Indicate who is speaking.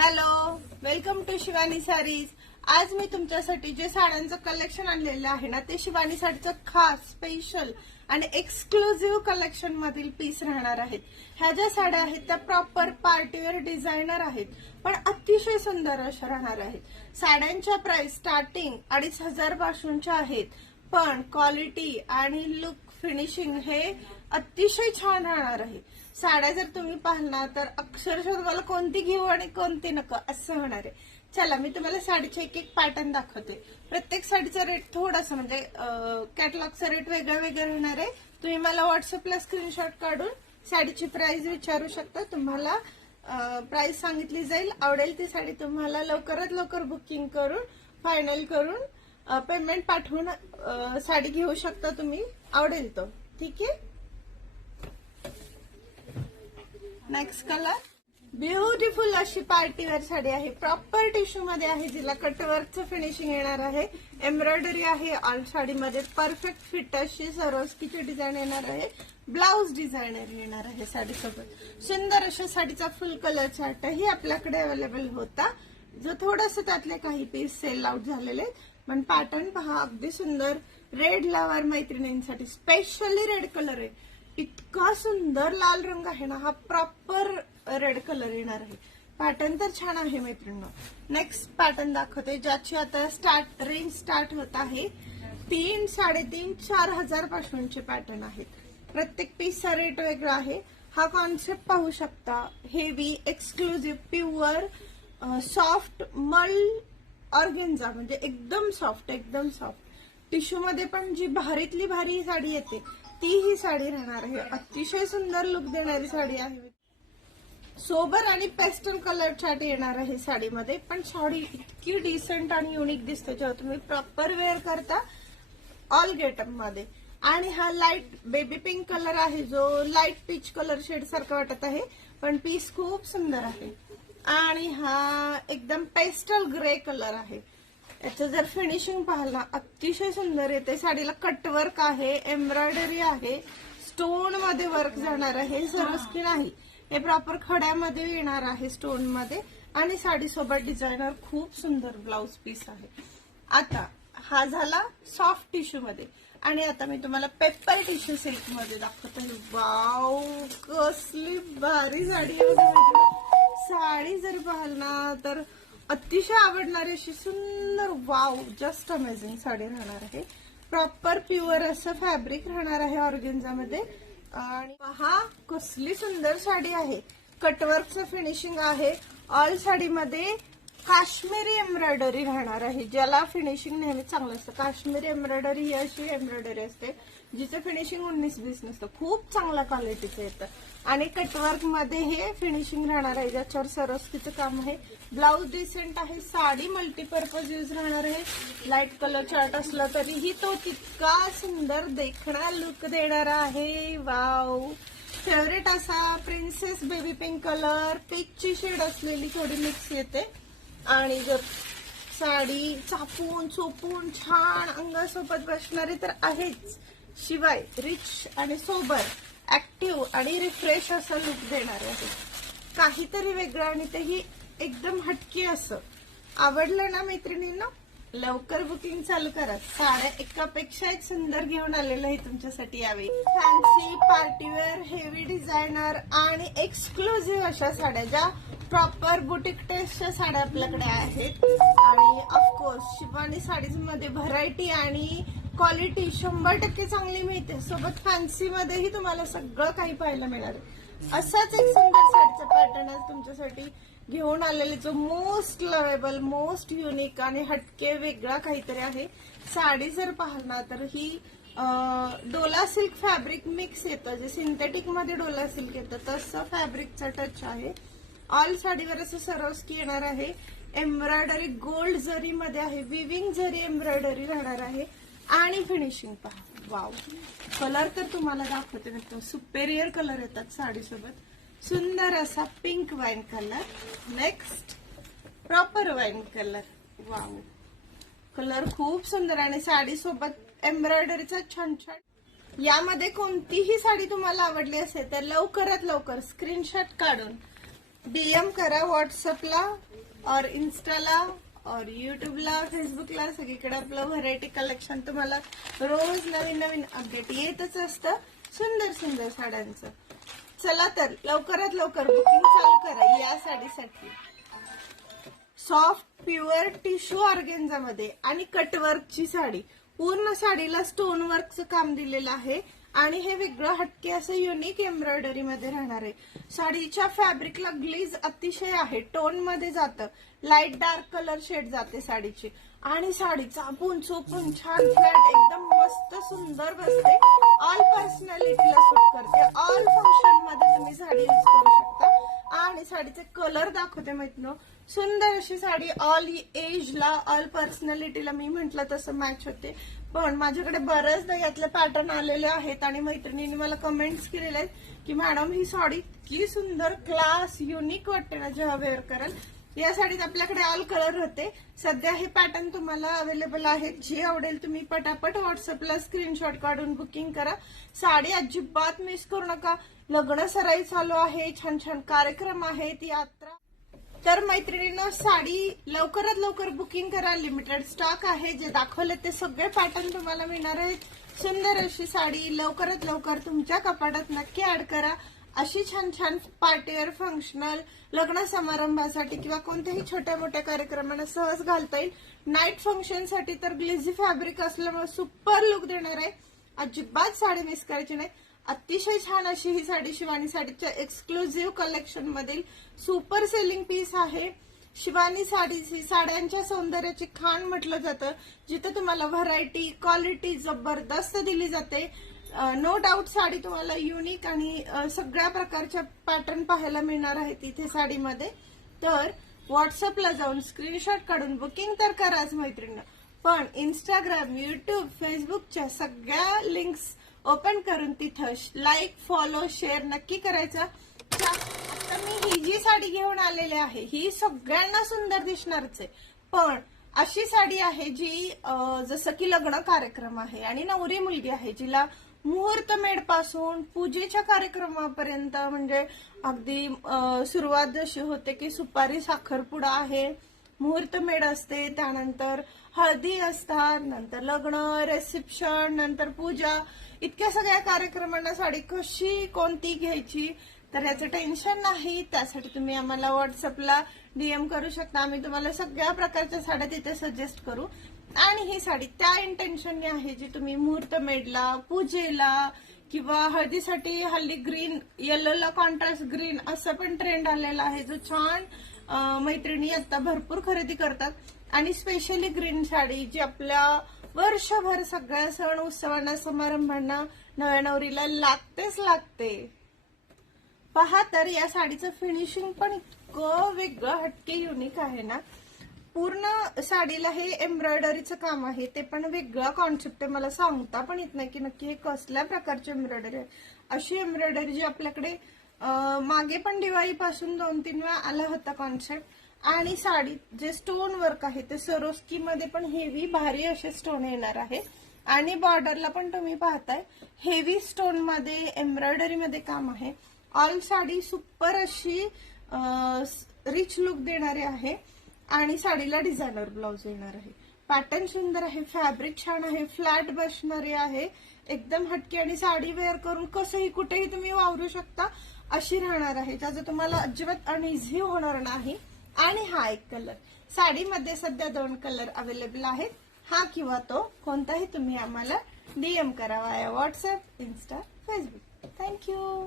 Speaker 1: Hello welcome to Shivani sarees. आज मी तुमच्यासाठी जे साड्यांचं कलेक्शन आणलेलं आहे ना ते शिवानी साडीचं खास स्पेशल आणि एक्सक्लुझिव्ह कलेक्शन मधील पीस राहणार आहेत. ह्या ज्या साड्या आहेत त्या प्रॉपर पार्टीवेअर डिझायनर आहेत पण अतिशय सुंदर अशा राहणार आहेत. साड्यांच्या प्राइस स्टार्टिंग अडीच हजार पासूनच्या आहेत पण क्वालिटी आणि लुक फिनिशिंग हे अतिशय छान राहणार आहे. साड्या जर तुम्ही पाहिला तर अक्षरशः तुम्हाला कोणती घेऊ आणि कोणती नको असं होणार आहे. चला मी तुम्हाला साडीचे एक एक पॅटर्न दाखवते. प्रत्येक साडीचा रेट थोडासा म्हणजे कॅटलॉगचा रेट वेगळा वेगळा राहणार आहे. तुम्ही मला व्हॉट्सअपला स्क्रीनशॉट काढून साडीची प्राइस विचारू शकता. तुम्हाला प्राइस सांगितली जाईल. आवडेल ती साडी तुम्हाला लवकरात लवकर बुकिंग करून फायनल करून पेमेंट पाठवून साडी घेऊ शकता तुम्ही. आवडेल तो. ठीक आहे? नेक्स्ट कलर ब्युटिफुल अशी पार्टीवेअर साडी आहे. प्रॉपर टिश्यू मध्ये आहे जिला कटवर्कचं फिनिशिंग येणार आहे. एम्ब्रॉयडरी आहे ऑल साडीमध्ये. परफेक्ट फिट अशी सरोस्कीची डिझाईन येणार आहे. ब्लाउज डिझायनर येणार आहे साडीसोबत. सुंदर अशा साडीचा फुल कलर चार्टही आपल्याकडे अवेलेबल होता. जो थोडस त्यातले काही पीस सेल आउट झालेले आहेत. पण पॅटर्न पहा अगदी सुंदर. रेड लवर मैत्रिणींसाठी स्पेशली रेड कलर आहे. इतका सुंदर लाल रंग आहे ना हा प्रॉपर रेड कलर येणार आहे. पॅटर्न तर छान आहे मैत्रिणी नेक्स्ट पॅटर्न दाखवते ज्याची आता स्टार्ट रेंज स्टार्ट होत आहे. तीन साडेतीन चार हजार पासूनचे पॅटर्न आहेत. प्रत्येक पीसचा रेट वेगळा आहे. हा कॉन्सेप्ट पाहू शकता. हेवी एक्सक्लुझिव्ह प्युअर सॉफ्ट मल ऑर्गेन्झा म्हणजे एकदम सॉफ्ट एकदम सॉफ्ट टिश्यू मध्ये पण जी भारीतली भारी साडी येते ती ही साडी राहणार आहे. अतिशय सुंदर लुक देणारी साडी आहे. सोबर आणि पेस्टल कलरसाठी येणार आहे साडीमध्ये. पण साडी इतकी डिसेंट आणि युनिक दिसते जेव्हा तुम्ही प्रॉपर वेअर करता ऑल गेटअपमध्ये. आणि हा लाइट बेबी पिंक कलर आहे. जो लाइट पीच कलर शेड सारखा वाटत आहे. पण पीस खूप सुंदर आहे. आणि हा एकदम पेस्टल ग्रे कलर आहे. याचं जर फिनिशिंग पाहिलं अतिशय सुंदर येते साडीला कटवर्क आहे एम्ब्रॉयडरी आहे. स्टोनमध्ये वर्क जाणार आहे. सर्व स्किन आहे. हे प्रॉपर खड्यामध्ये येणार आहे स्टोनमध्ये. आणि साडी सोबत डिझायनर खूप सुंदर ब्लाउज पीस आहे. आता हा झाला सॉफ्ट टिश्यू मध्ये. आणि आता मी तुम्हाला पेपर टिश्यू सिल्कमध्ये दाखवते. वाव कसली भारी साडी. साडी जर पाहाल ना तर अतिशय आवडणारी अशी सुंदर वाव जस्ट अमेझिंग साडी राहणार आहे. प्रॉपर प्युअर असं फॅब्रिक राहणार आहे ऑर्गेन्झामध्ये. आणि पहा कसली सुंदर साडी आहे. कटवर्कचं फिनिशिंग आहे. ऑल साडीमध्ये काश्मीरी एम्ब्रॉयडरी राहणार आहे. ज्याला फिनिशिंग नेहमी चांगलं असतं. काश्मीरी एम्ब्रॉयडरी ही अशी एम्ब्रॉयडरी असते. जिचं फिनिशिंग उन्नीस वीस नसतं खूप चांगल्या क्वालिटीचं येतं. आणि कटवर्कमध्ये हे फिनिशिंग राहणार आहे ज्याच्यावर सरस्वतीचं काम आहे. ब्लाऊज डिसेंट आहे साडी मल्टीपर्पज यूज राहणार आहे. लाइट कलर चार्ट असला तरीही तो तितका सुंदर देखणा लुक देणारा आहे. वाव फेवरेट असा प्रिन्सेस बेबी पिंक कलर पीकची शेड असलेली थोडी मिक्स येते. आणि जर साडी चापून चोपून छान अंगासोबत बसणारी तर आहेच. शिवाय रिच आणि सोबर ऍक्टिव्ह आणि रिफ्रेश असं लुक देणार आहे. काहीतरी वेगळं आणि तेही एकदम हटकी असं. आवडलं ना मैत्रिणींना? लवकर बुकिंग चालू करा. साड्या एकापेक्षा एक सुंदर घेऊन आलेलं आहे तुमच्यासाठी यावेळी. फॅन्सी पार्टीवेअर हेवी डिझायनर आणि एक्सक्लुझिव्ह अशा साड्या ज्या प्रॉपर बुटीक टेस्टच्या साड्या आपल्याकडे आहेत. आणि ऑफकोर्स शिवानी साडीजमध्ये व्हरायटी आणि क्वालिटी शंभर टक्के चांगली मिळते. सोबत फॅन्सी मध्येही तुम्हाला सगळं काही पाहायला मिळणार. आहे. असाच एक सुंदर साडीचा पॅटर्न आज तुमच्यासाठी घेऊन आलेले. जो मोस्ट लवेबल मोस्ट युनिक आणि हटके वेगळा काहीतरी आहे. साडी जर पाहणार तर ही डोला सिल्क फॅब्रिक मिक्स येतं. जे सिंथेटिकमध्ये डोला सिल्क येतं तसं फॅब्रिकचा टच आहे. ऑल साडीवर असं सरोस्की येणार आहे. एम्ब्रॉयडरी गोल्ड जरी मध्ये आहे. विविंग जरी एम्ब्रॉयडरी राहणार आहे. आणि फिनिशिंग पहा. वाव कलर तर तुम्हाला दाखवते मित्र सुपेरियर कलर येतात साडीसोबत. सुंदर असा pink wine colour next proper wine colour wow colour खूप सुंदर आणि साडीसोबत एम्ब्रॉयडरीचा छान छान. यामध्ये कोणतीही साडी तुम्हाला आवडली असेल तर लवकरात लवकर स्क्रीनशॉट काढून डीएम करा व्हॉट्सअपला और इन्स्टाला और युट्यूबला फेसबुकला सगळीकडे आपलं व्हरायटी कलेक्शन तुम्हाला रोज नवीन नवीन अपडेट येतच असतं. सुंदर सुंदर साड्यांचं. चला तर लवकरात लवकर बुकिंग चालू करा या साडीसाठी. सॉफ्ट प्युअर टिश्यू ऑर्गेन्झा मध्ये आणि कटवर्कची साडी. पूर्ण साडीला स्टोन वर्कचं काम दिलेलं आहे. आणि हे वेगळं हटके असं युनिक एम्ब्रॉयडरी मध्ये राहणार आहे. साडीच्या फॅब्रिकला ग्लीज अतिशय आहे. टोनमध्ये जातं. लाइट डार्क कलर शेड जाते साडीची. आणि साडी चापून चोपून छान फ्लॅट एकदम मस्त सुंदर बसते. ऑल पर्सनॅलिटीला सूट करते. ऑल फंक्शनमध्ये तुम्ही साडी यूज करू शकता. आणि साडीचे कलर दाखवते मैत्रिणी सुंदर अशी साडी ऑल एजला ऑल पर्सनॅलिटीला मी म्हंटल तसं मॅच होते. पण माझ्याकडे बरेचदा यातले पॅटर्न आलेले आहेत आणि मैत्रिणींनी मला कमेंट्स केलेले आहेत की मॅडम ही साडी इतकी सुंदर क्लास युनिक वाटते ना जेव्हा वेअर करेल. या साडीत आपल्याकडे ऑल कलर होते. सध्या हे पॅटर्न तुम्हाला अवेलेबल आहेत. जी आवडेल तुम्ही पटापट व्हॉट्सअपला स्क्रीनशॉट काढून बुकिंग करा. साडी अजिबात मिस करू नका. लग्न सराई चालू आहे. छान छान कार्यक्रम आहेत. यात्रा. तर मैत्रिणीनं साडी लवकरात लवकर बुकिंग करा. लिमिटेड स्टॉक आहे. जे दाखवले ते सगळे पॅटर्न तुम्हाला मिळणार आहेत. सुंदर अशी साडी लवकरात लवकर तुमच्या कपाटात नक्की ऍड करा. अशी छान छान पार्टीवेअर फंक्शनल लग्न समारंभासाठी किंवा कोणत्याही छोट्या मोठ्या कार्यक्रमांना सहज घालता येईल. नाईट फंक्शनसाठी तर ग्लिझी फॅब्रिक असल्यामुळे सुपर लुक देणार आहे. अजिबात साडी मिस करायची नाही. अतिशय छान अशी ही साडी शिवानी साडीच्या एक्सक्लुझिव्ह कलेक्शन मधील सुपर सेलिंग पीस आहे. शिवानी साडीची साड्यांच्या सौंदर्याची खाण म्हटलं जातं जिथं तुम्हाला व्हरायटी क्वालिटी जबरदस्त दिली जाते. नो डाऊट साडी तुम्हाला युनिक आणि सगळ्या प्रकारच्या पॅटर्न पाहायला मिळणार आहे तिथे साडीमध्ये. तर व्हॉट्सअपला जाऊन स्क्रीनशॉट काढून बुकिंग तर कराच मैत्रिणी पण इंस्टाग्राम युट्यूब फेसबुकच्या सगळ्या लिंक्स ओपन करून तिथं लाईक फॉलो शेअर नक्की करायचं. आता मी ही जी साडी घेऊन आलेली आहे ही सगळ्यांना सुंदर दिसणारच आहे. पण अशी साडी आहे जी जसं की लग्न कार्यक्रम आहे आणि नवरी मुलगी आहे जिला मुहूर्तमेढपासून पूजेच्या कार्यक्रमापर्यंत म्हणजे अगदी सुरुवात जशी होते की सुपारी साखरपुडा आहे मुहूर्तमेढ असते त्यानंतर हळदी असतात नंतर लग्न रिसेप्शन नंतर पूजा. इतक्या सगळ्या कार्यक्रमांना साडी कशी कोणती घ्यायची? तर याचं टेन्शन नाही. त्यासाठी तुम्ही आम्हाला व्हॉट्सअपला डीएम करू शकता. आम्ही तुम्हाला सगळ्या प्रकारच्या साड्या तिथे सजेस्ट करू. आणि ही साडी त्या इंटेन्शनने आहे जी तुम्ही मुहूर्त मेडला पूजेला किंवा हळदीसाठी हल्ली ग्रीन येलोला कॉन्ट्रास्ट ग्रीन असं पण ट्रेंड आलेला आहे. जो छान मैत्रिणी आता भरपूर खरेदी करतात. आणि स्पेशली ग्रीन साडी जी आपल्या वर्षभर सगळ्या सण उत्सवांना समारंभांना नव्या नवरीला लागतेच लागते. पहा तर या साडीचं फिनिशिंग पण इतकं वेगळं हटके युनिक आहे ना? पूर्ण साडीला हे एम्ब्रॉयडरीचं काम आहे ते पण वेगळं कॉन्सेप्ट आहे मला सांगता पण येत नाही की नक्की हे कसल्या प्रकारची एम्ब्रॉयडरी आहे. अशी एम्ब्रॉयडरी जी आपल्याकडे मागे पण दिवाळीपासून दोन तीन वेळा आला होता कॉन्सेप्ट आणि साडी जे स्टोन वर्क आहे ते सरोस्की मध्ये पण हेवी भारी असे स्टोन येणार आहे. आणि बॉर्डरला पण तुम्ही पाहताय हेवी स्टोनमध्ये एम्ब्रॉयडरी मध्ये काम आहे. ऑल साडी सुपर अशी रिच लुक देणारी आहे. आणि साडीला डिझायनर ब्लाउज येणार आहे. पॅटर्न सुंदर आहे फॅब्रिक छान आहे फ्लॅट बसणारी आहे. एकदम हटकी आणि साडी वेअर करून कसंही कुठेही तुम्ही वावरू शकता अशी राहणार आहे. त्याचं तुम्हाला अजिबात अनइझी होणार नाही. आणि हा एक कलर साडीमध्ये सध्या दोन कलर अवेलेबल आहेत. हा किंवा तो कोणताही तुम्ही आम्हाला डीएम करावा या व्हॉट्सअप इन्स्टा फेसबुक थँक्यू